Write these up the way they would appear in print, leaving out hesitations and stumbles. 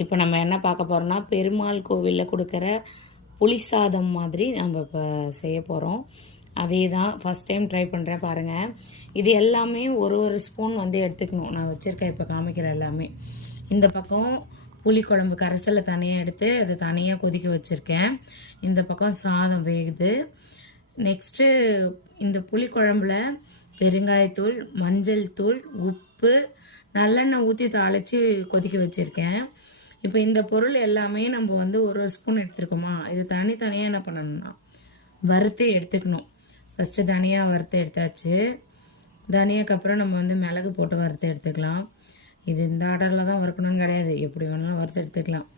இப்போ நம்ம என்ன பார்க்க போகிறோம்னா பெருமாள் கோவிலில் கொடுக்குற புளி சாதம் மாதிரி நம்ம இப்போ செய்ய போகிறோம். அதே தான் ஃபஸ்ட் டைம் ட்ரை பண்ணுறேன் பாருங்கள். இது எல்லாமே ஒரு ஒரு ஸ்பூன் வந்து எடுத்துக்கணும். நான் வச்சுருக்கேன் இப்போ காமிக்கிற எல்லாமே. இந்த பக்கம் புளி குழம்பு கரைசலை தனியாக எடுத்து அதை தனியாக கொதிக்க வச்சுருக்கேன். இந்த பக்கம் சாதம் வேகுது. நெக்ஸ்ட்டு இந்த புளி குழம்புல பெருங்காயத்தூள், மஞ்சள் தூள், உப்பு, நல்லெண்ணெய் ஊற்றி தாளித்து கொதிக்க வச்சுருக்கேன். இப்போ இந்த பொருள் எல்லாமே நம்ம வந்து ஒரு ஸ்பூன் எடுத்துருக்கோமா, இது தனித்தனியாக என்ன பண்ணணும்னா வறுத்து எடுத்துக்கணும். ஃபஸ்ட்டு தனியாக வறுத்து எடுத்தாச்சு. தனியாக்கு அப்புறம் நம்ம வந்து மிளகு போட்டு வறுத்து எடுத்துக்கலாம். இது இந்த ஆர்டரில் தான் வறுக்கணும்னு கிடையாது, எப்படி வேணாலும் வறுத்து எடுத்துக்கலாம்.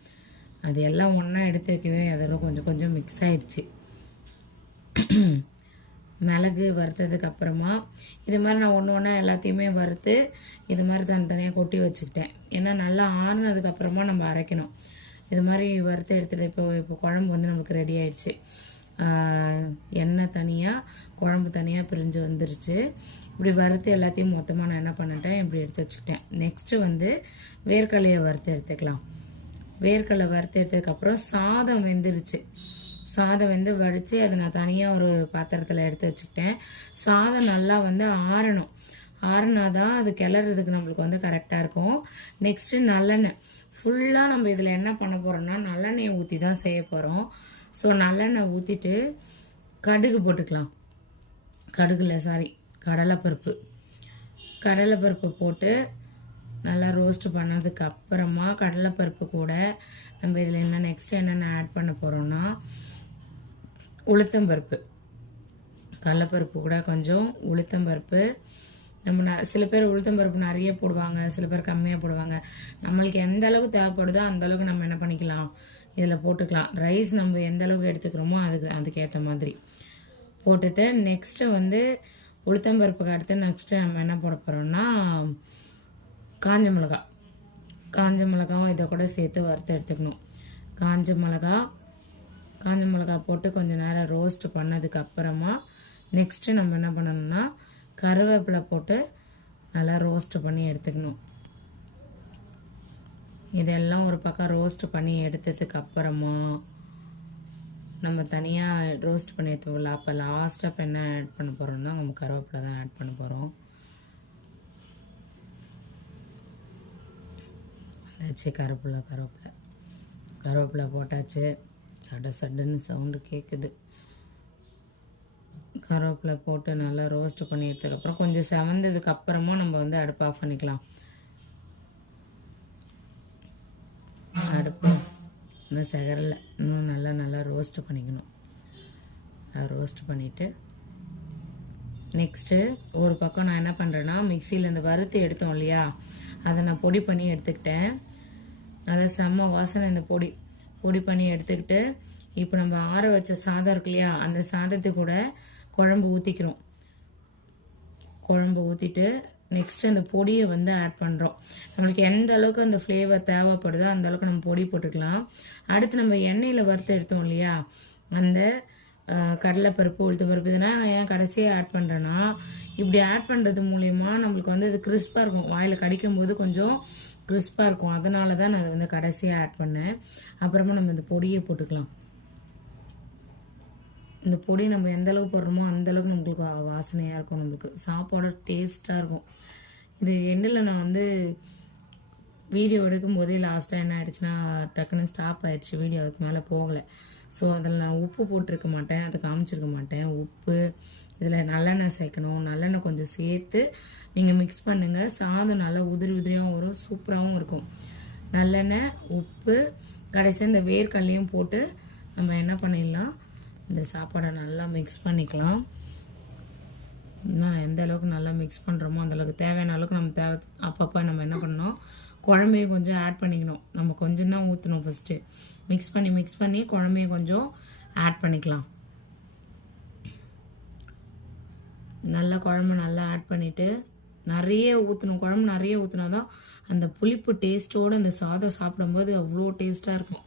அது எல்லாம் ஒன்றா எடுத்து வைக்கவே அதெல்லாம் கொஞ்சம் கொஞ்சம் மிக்ஸ் ஆகிடுச்சு. மிளகு வறுத்ததுக்கு அப்புறமா இது மாதிரி நான் ஒன்று ஒன்றா எல்லாத்தையுமே வறுத்து இது மாதிரி தனித்தனியாக கொட்டி வச்சுக்கிட்டேன். ஏன்னா நல்லா ஆறுனதுக்கு அப்புறமா நம்ம அரைக்கணும். இது மாதிரி வறுத்து எடுத்துகிட்டு இப்போ குழம்பு வந்து நமக்கு ரெடி ஆயிடுச்சு. எண்ணெய் தனியாக குழம்பு தனியாக பிரிஞ்சு வந்துருச்சு. இப்படி வறுத்து எல்லாத்தையும் மொத்தமாக நான் என்ன பண்ணிட்டேன், இப்படி எடுத்து வச்சுக்கிட்டேன். நெக்ஸ்ட்டு வந்து வேர்க்கடலையை வறுத்து எடுத்துக்கலாம். வேர்க்கடலை வறுத்து எடுத்ததுக்கப்புறம் சாதம் வெந்துருச்சு. சாதம் வந்து வடித்து அதை நான் தனியாக ஒரு பாத்திரத்தில் எடுத்து வச்சுக்கிட்டேன். சாதம் நல்லா வந்து ஆறணும். ஆறுனா தான் அது கிளறதுக்கு நம்மளுக்கு வந்து கரெக்டாக இருக்கும். நெக்ஸ்ட்டு நல்லெண்ணெய் ஃபுல்லாக நம்ம இதில் என்ன பண்ண போகிறோம்னா நல்லெண்ணெயை ஊற்றி தான் செய்ய போகிறோம். ஸோ நல்லெண்ணெய் ஊற்றிட்டு கடுகு போட்டுக்கலாம். கடலைப்பருப்பு போட்டு நல்லா ரோஸ்ட் பண்ணதுக்கு அப்புறமா கடலைப்பருப்பு கூட நம்ம இதில் நெக்ஸ்ட் என்னென்ன ஆட் பண்ண போகிறோம்னா உளுத்தம்பருப்பு, கடலைப்பருப்பு கூட கொஞ்சம் உளுத்தம்பருப்பு. நம்ம சில பேர் உளுத்தம்பருப்பு நிறைய போடுவாங்க, சில பேர் கம்மியாக போடுவாங்க. நம்மளுக்கு எந்த அளவுக்கு தேவைப்படுதோ அந்த அளவுக்கு நம்ம என்ன பண்ணிக்கலாம், இதில் போட்டுக்கலாம். ரைஸ் நம்ம எந்த அளவுக்கு எடுத்துக்கிறோமோ அதுக்கேற்ற மாதிரி போட்டுட்டு நெக்ஸ்ட்டு வந்து உளுத்தம்பருப்புக்கு அடுத்து நெக்ஸ்ட்டு நம்ம என்ன போட போகிறோம்னா காஞ்ச மிளகாவும் இதை கூட சேர்த்து வறுத்து எடுத்துக்கணும். காஞ்ச மிளகா போட்டு கொஞ்சம் நேரம் ரோஸ்ட் பண்ணதுக்கு அப்புறமா நெக்ஸ்ட்டு நம்ம என்ன பண்ணணும்னா கருவேப்பிலை போட்டு நல்லா ரோஸ்ட் பண்ணி எடுத்துக்கணும். இதெல்லாம் ஒரு பக்கம் ரோஸ்ட் பண்ணி எடுத்ததுக்கு அப்புறமா நம்ம தனியாக ரோஸ்ட் பண்ணி எடுத்துக்கல. அப்போ லாஸ்ட்டாக இப்போ என்ன ஆட் பண்ண போகிறோம்னா நம்ம கருவேப்பிலை தான் ஆட் பண்ண போகிறோம். அதாச்சு கருவேப்பிலை போட்டாச்சு. சடன்னு சவுண்டு கேட்குது. கருவேப்பிலை போட்டு நல்லா ரோஸ்ட் பண்ணி எடுத்ததுக்கப்புறம் கொஞ்சம் செவந்ததுக்கு அப்புறமா நம்ம வந்து அடுப்பு ஆஃப் பண்ணிக்கலாம். அடுப்பு இன்னும் செகரில் இன்னும் நல்லா ரோஸ்ட் பண்ணிக்கணும். ரோஸ்ட் பண்ணிவிட்டு நெக்ஸ்ட்டு ஒரு பக்கம் நான் என்ன பண்ணுறேன்னா மிக்சியில் இந்த வறுத்து எடுத்தோம் இல்லையா, அதை நான் பொடி பண்ணி எடுத்துக்கிட்டேன். நல்லா செம்ம வாசனை இந்த பொடி பண்ணி எடுத்துக்கிட்டு இப்போ நம்ம ஆற வச்ச சாதம் இருக்கு இல்லையா, அந்த சாதத்தை கூட குழம்பு ஊற்றிட்டு நெக்ஸ்ட் அந்த பொடியை வந்து ஆட் பண்ணுறோம். நம்மளுக்கு எந்த அளவுக்கு அந்த ஃப்ளேவர் தேவைப்படுதோ அந்த அளவுக்கு நம்ம பொடி போட்டுக்கலாம். அடுத்து நம்ம எண்ணெயில் வறுத்து எடுத்தோம் இல்லையா, அந்த கடலைப்பருப்பு, உளுத்தம்பருப்பு இதெல்லாம் ஏன் கடைசியாக ஆட் பண்ணுறேன்னா இப்படி ஆட் பண்ணுறது மூலயமா நம்மளுக்கு வந்து அது கிறிஸ்பாக இருக்கும். வாயில் கடிக்கும் போது கொஞ்சம் கிறிஸ்பாக இருக்கும். அதனால தான் நான் அதை வந்து கடைசியாக ஆட் பண்ணேன். அப்புறமா நம்ம இந்த பொடியை போட்டுக்கலாம். இந்த பொடி நம்ம எந்த அளவுக்கு போடுறோமோ அந்த அளவுக்கு நம்மளுக்கு வாசனையாக இருக்கும், நம்மளுக்கு சாப்பாடு டேஸ்ட்டாக இருக்கும். இது எண்டில் நான் வந்து வீடியோ எடுக்கும் போதே லாஸ்ட்டாக என்ன ஆயிடுச்சுன்னா டக்குன்னு ஸ்டாப் ஆயிடுச்சு, வீடியோ அதுக்கு மேலே போகலை. ஸோ அதில் நான் உப்பு போட்டிருக்க மாட்டேன், அதை காமிச்சிருக்க மாட்டேன். உப்பு இதில் நல்லெண்ணெய் சேர்க்கணும். நல்லெண்ணெய் கொஞ்சம் சேர்த்து நீங்கள் மிக்ஸ் பண்ணுங்கள். சாதம் நல்லா உதிரியாகவும் வரும், சூப்பராகவும் இருக்கும். நல்லெண்ணெய், உப்பு, கடைசியாக இந்த வேர்க்கடலையும் போட்டு நம்ம என்ன பண்ணிடலாம், இந்த சாப்பாடை நல்லா மிக்ஸ் பண்ணிக்கலாம். இன்னும் எந்த அளவுக்கு நல்லா மிக்ஸ் பண்ணுறோமோ அந்தளவுக்கு தேவையான அளவுக்கு நம்ம அப்பப்போ நம்ம என்ன பண்ணணும், குழம்பையும் கொஞ்சம் ஆட் பண்ணிக்கணும். நம்ம கொஞ்சம் தான் ஊற்றணும். ஃபஸ்ட்டு மிக்ஸ் பண்ணி குழம்பையும் கொஞ்சம் ஆட் பண்ணிக்கலாம். நல்லா குழம்பு நல்லா ஆட் பண்ணிவிட்டு நிறைய ஊற்றணும். குழம்பு நிறைய ஊற்றினா தான் அந்த புளிப்பு டேஸ்ட்டோடு அந்த சாதம் சாப்பிடும்போது அவ்வளோ டேஸ்ட்டாக இருக்கும்.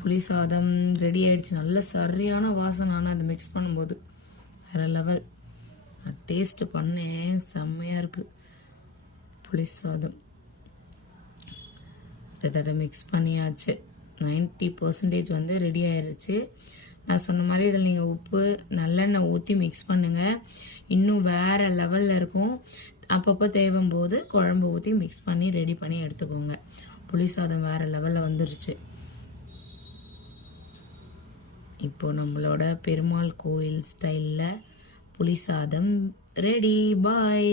புளி சாதம் ரெடி ஆயிடுச்சு. நல்ல சரியான வாசனை. ஆனால் அதை மிக்ஸ் பண்ணும்போது வேறு லெவல். டேஸ்ட்டு பண்ணேன், செம்மையாக இருக்குது புளி சாதம். கிட்டத்தட்ட மிக்ஸ் பண்ணியாச்சு. 90% வந்து ரெடி ஆயிருச்சு. நான் சொன்ன மாதிரி இதில் நீங்கள் உப்பு நல்லெண்ணெய் ஊற்றி மிக்ஸ் பண்ணுங்கள். இன்னும் வேறு லெவலில் இருக்கும். அப்பப்போ தேவைம்போது குழம்பு ஊற்றி மிக்ஸ் பண்ணி ரெடி பண்ணி எடுத்துக்கோங்க. புளி சாதம் வேறு லெவலில் வந்துருச்சு. இப்போது நம்மளோட பெருமாள் கோயில் ஸ்டைலில் புளி சாதம் ரெடி. பாய்.